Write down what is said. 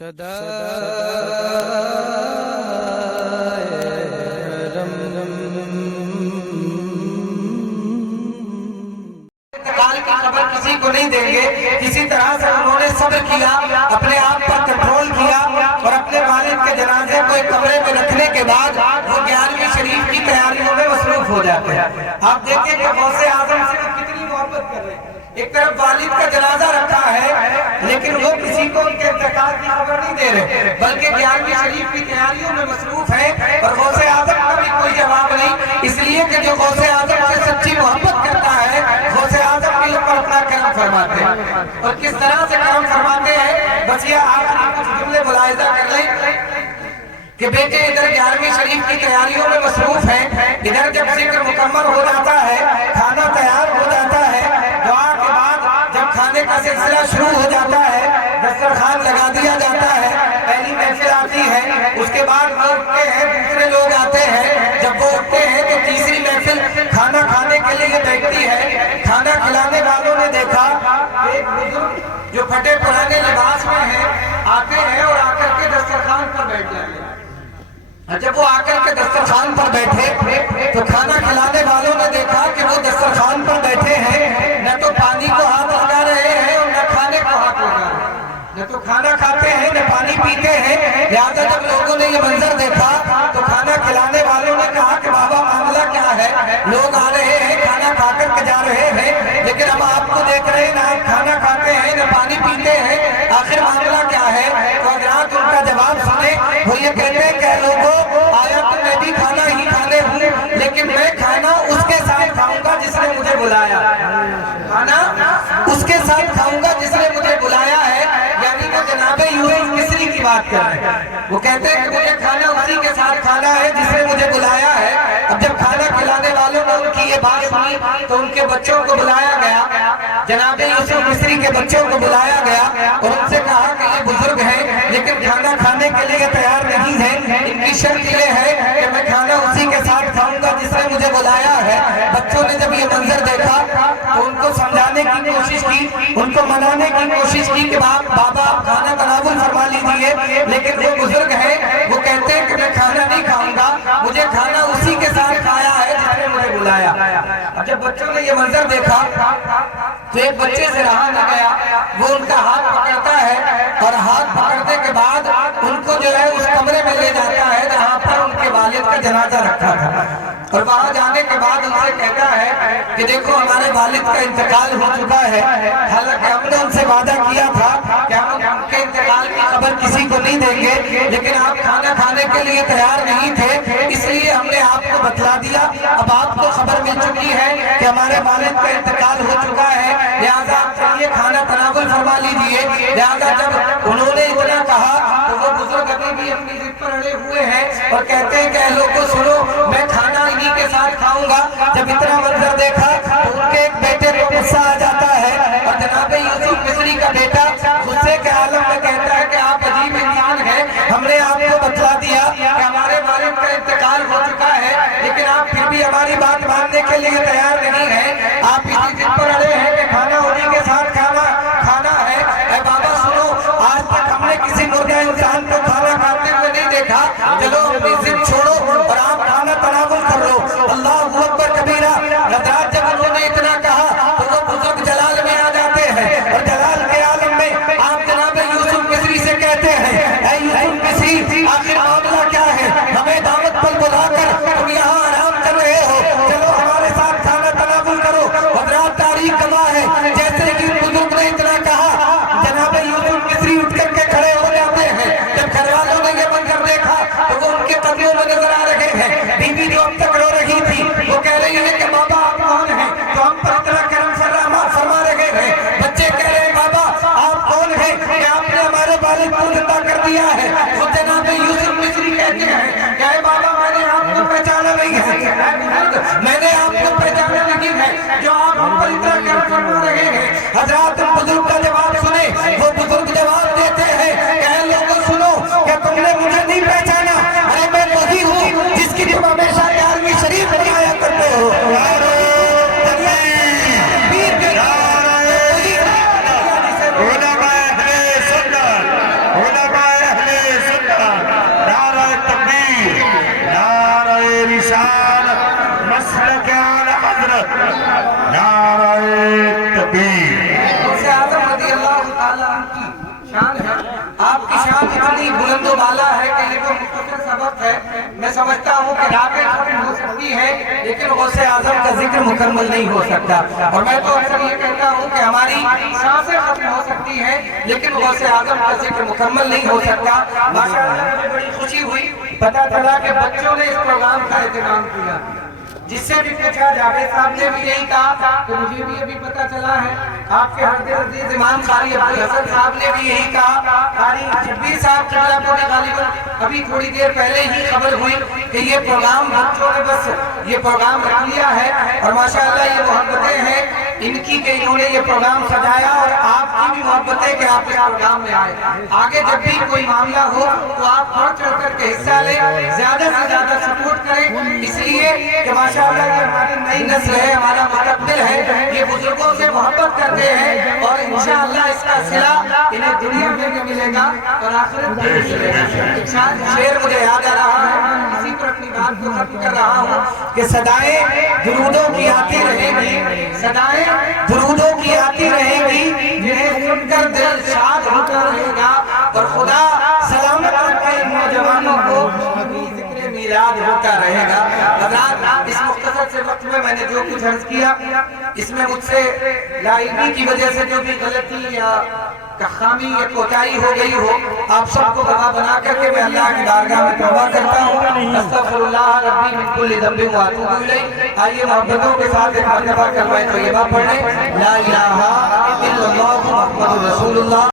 صدا کی خبر کسی کو نہیں دیں گے. کسی طرح سے انہوں نے صبر کیا, اپنے آپ پر کنٹرول کیا اور اپنے والد کے جنازے کو ایک کمرے میں رکھنے کے بعد وہ 11ویں شریف کی تیاریوں میں مصروف ہو جاتے ہیں. آپ دیکھیں کہ غوث اعظم سے وہ کتنی محبت کر رہے ہیں. ایک طرف والد کا جنازہ رکھا ہے لیکن وہ کسی کو ان کے انتقال کی خبر نہیں دے رہے, بلکہ 11ویں شریف کی تیاریوں میں مصروف ہیں. اور غوث اعظم کا بھی کوئی جواب نہیں, اس لیے کہ جو غوث اعظم سے سچی محبت کرتا ہے غوث اعظم کے اوپر اپنا کرم فرماتے ہیں. اور کس طرح سے کرم فرماتے ہیں, بس یہ آخری کچھ جملے ملاحظہ کر لیں کہ بیٹے ادھر 11ویں شریف کی تیاریوں میں مصروف ہیں, ادھر جب ذکر مکمل ہو جاتا ہے, کھانا تیار ہو جاتا ہے, دعا کے بعد جب کھانے کا سلسلہ شروع ہو جاتا ہے, دسترخوان لگا دیا جاتا ہے, پہلی محفل آتی ہے, اس کے بعد وہ اٹھتے ہیں, دوسرے لوگ آتے ہیں, جب وہ اٹھتے ہیں تو تیسری محفل کھانا کھانے کے لیے بیٹھتی ہے. کھانا کھلانے والوں نے دیکھا ایک بزرگ جو پھٹے پرانے لباس میں ہیں آتے ہیں اور آ کر کے دسترخوان پر بیٹھ جاتے ہیں. جب وہ آ کر کے دسترخوان پر بیٹھے تو کھانا کھلانے والوں نے دیکھا کہ وہ دسترخوان پر بیٹھے ہیں, نہ تو پانی کو ہاتھ لگا رہے ہیں اور نہ کھانے کو ہاتھ لگا رہے ہیں, نہ تو کھانا کھاتے ہیں نہ پانی پیتے ہیں. لہٰذا جب لوگوں نے یہ منظر دیکھا تو کھانا کھلانے والوں نے کہا کہ بابا معاملہ کیا ہے, لوگ آ رہے ہیں کھانا کھا کر کے جا رہے ہیں لیکن ہم آپ کو دیکھ رہے ہیں نہ آپ کھانا کھاتے ہیں نہ پانی پیتے ہیں, آخر معاملہ کیا ہے. تو حضرات ان کا جواب سنیں, وہ یہ کہتے ہیں کہ لوگوں آیا تو میں بھی کھانا ہی کھانے ہوں لیکن میں کھانا اس کے ساتھ کھاؤں گا جس نے مجھے بلایا, کھانا اس کے ساتھ کھاؤں گا جس نے مجھے بلایا ہے. یعنی وہ جناب یوسف مصری کی بات کر رہے ہیں. وہ کہتے ہیں کہ مجھے کھانا اسی کے ساتھ کھانا ہے جس نے مجھے بلایا ہے. اب جب کھانا کھلانے والوں نے ان کی یہ بات سنی تو ان کے بچوں کو بلایا گیا, جناب یوسف مصری کے بچوں کو بلایا گیا اور ان سے کہا کہ یہ بزرگ ہیں لیکن کھانا کھانے کے لیے تیار نہیں ہیں, ان کی شرط یہ ہے کہ میں کھانا اسی کے ساتھ کھاؤں گا جس نے مجھے بلایا ہے. بچوں نے جب یہ منظر دیکھا تو ان کو سمجھانے کی کوشش کی, ان کو منانے کی کوشش کی کہ بابا آپ کھانا تناول فرما لیجیے, لیکن وہ بزرگ ہیں وہ کہتے ہیں کہ میں کھانا نہیں کھاؤں گا, مجھے کھانا اسی کے ساتھ کھایا ہے جس نے مجھے بلایا. اب جب بچوں نے یہ منظر دیکھا تو ایک بچے سے رہا نہ گیا, وہ ان کا ہاتھ پکڑتا ہے اور ہاتھ پکڑنے کے بعد ان کو جو ہے اس کمرے میں لے جاتا ہے جہاں پر ان کے والد کا جنازہ رکھا تھا. اور وہاں جانے کے بعد ان سے کہتا ہے کہ دیکھو ہمارے والد کا انتقال ہو چکا ہے, حالانکہ ہم نے ان سے وعدہ کیا تھا کہ ہم ان کے انتقال کی خبر کسی کو نہیں دیں گے, لیکن آپ کھانا کھانے کے لیے تیار نہیں تھے اس لیے ہم نے آپ کو بتلا دیا. اب آپ کو خبر مل چکی ہے کہ ہمارے والد کا انتقال ہو چکا ہے, لہٰذا آپ چلیے کھانا تناول فرما لیجیے. لہٰذا جب انہوں نے اتنا کہا تو وہ بزرگ ابھی بھی اپنی ضد پر اڑے ہوئے ہیں اور کہتے ہیں کہ اے لوگوں سنو, میں کھانا انہی کے ساتھ کھاؤں گا. جب اتنا منظر دیکھا تو ان کے ایک بیٹے کو غصہ آ جاتا ہے اور جناب یوسف مصری کا بیٹا غصے کے عالم میں کہتا ہے کہ آپ عجیب انسان ہیں, ہم نے آپ کو بتلا دیا کہ ہمارے والد کا انتقال ہو چکا ہے لیکن آپ پھر بھی ہماری بات ماننے کے لیے تیار نہیں ہیں, آپ اسی ضد پر اڑے ہیں کہ کھانا انہی کے ساتھ کھانا ہے. اے بابا سنو, آج تک ہم نے کسی مردہ انسان کو کھانا کھاتے ہوئے نہیں دیکھا, چلو اپنی ضد چھوڑو اور آپ کھانا تناول کر لو. اللہ اکبر کبیرہ. حضرات جب انہوں نے اتنا کہا تو وہ بزرگ جلال میں آ جاتے ہیں اور جلال کے عالم میں آپ جناب یوسف مصری سے کہتے ہیں اے یوسف مصری آخر معاملہ کیا ہے, ہمیں دعوت پر بلا کر تم یہاں آرام کر رہے ہو, چلو ہمارے ساتھ کھانا تناول کرو. حضرات تاریخ گواہ ہے جیسے کہ بزرگ نے اتنا کہا جناب یوسف مصری اٹھ کر کے کھڑے ہو جاتے ہیں. جب گھر والوں نے یہ منظر دیکھا تو وہ ان کے قدموں میں نظر آ رہے ہیں. بیوی جو اب تک رو رہی تھی وہ کہہ رہی ہے کہ بابا آپ کون ہیں تو ہم پر اتنا کرم فرما رہے ہیں. بچے کہہ رہے ہیں بابا آپ کون ہیں کہ آپ نے ہمارے والد کو زندہ کر دیا ہے. وہ جناب یوسف مصری کہتے ہیں کہ اے بابا میں نے آپ کو پہچانا نہیں ہے, میں نے آپ کو پہچانا نہیں ہے جو آپ ہم پر اتنا کرم فرما رہے ہیں. حضرات بزرگ کا جواب سنیں, وہ بزرگ جواب دیتے ہیں کہ اے لوگوں سنو کہ تم نے مجھے نہیں پہچانا, ارے میں وہی ہوں جس کی تم ہمیشہ 11ویں شریف میں آیا کرتے ہو. علماء اہل سنت, علماء آپ کی شان اتنی بلند و بالا ہے کہ یہ جو مختصر سبق ہے، میں سمجھتا ہوں کہ راتیں ختم ہو سکتی ہے لیکن غوث اعظم کا ذکر مکمل نہیں ہو سکتا، اور میں تو اکثر یہ کہتا ہوں کہ ہماری سانسیں ختم ہو سکتی ہیں لیکن غوث اعظم کا ذکر مکمل نہیں ہو سکتا۔ ماشاءاللہ مجھے بڑی خوشی ہوئی، پتہ چلا کہ بچوں نے اس پروگرام کا اہتمام کیا، جس سے بھی پوچھا جاوید صاحب نے بھی یہی کہا کہ مجھے بھی ابھی پتہ چلا ہے، آپ کے حضرت عزیز امام قاری عبدالحسن صاحب نے بھی یہی کہا، قاری شبیر صاحب قبلہ پوری غالباً ابھی تھوڑی دیر پہلے ہی خبر ہوئی کہ یہ پروگرام بچوں نے بس یہ پروگرام رکھ لیا ہے، اور ماشاءاللہ یہ محبتیں ہیں ان کی کہ انہوں نے یہ پروگرام سجایا، اور آپ کی بھی محبت ہے کہ آپ اس پروگرام میں آئے۔ آگے جب بھی کوئی معاملہ ہو تو آپ بڑھ چڑھ کر کے حصہ لیں، زیادہ سے زیادہ سپورٹ کریں، اس لیے کہ ماشاءاللہ یہ ہماری نئی نسل ہے، ہمارا مستقبل ہے، یہ بزرگوں سے محبت کرتے ہیں، اور انشاءاللہ اس کا صلہ انہیں دنیا میں بھی ملے گا اور آخرت میں بھی ملے گا۔ شعر مجھے یاد آ رہا ہے، اسی پر اپنی بات کو ختم کر رہا ہوں کہ صدائیں درودوں کی آتی رہیں گی، صدائیں درودوں کی آتی رہیں گی، جنہیں سن کر دل شاد ہوتا رہے گا، اور خدا سلامت رکھے ان نوجوانوں کو ذکر میلاد ہوتا رہے گا۔ حضرات اس مختصر سے وقت میں نے جو کچھ عرض کیا، اس میں مجھ سے لا علمی کی وجہ سے جو بھی غلطی یا خامی یا کوتاہی ہو گئی ہو، آپ سب کو گواہ بنا کر کے میں اللہ کی بارگاہ میں توبہ کرتا ہوں۔ استغفر اللہ ربی من کل ذنب واتوب الیہ۔ آئیے محبتوں کے ساتھ ایک مرتبہ کلمہ طیبہ پڑھ لیں، لا الہ الا اللہ محمد رسول اللہ۔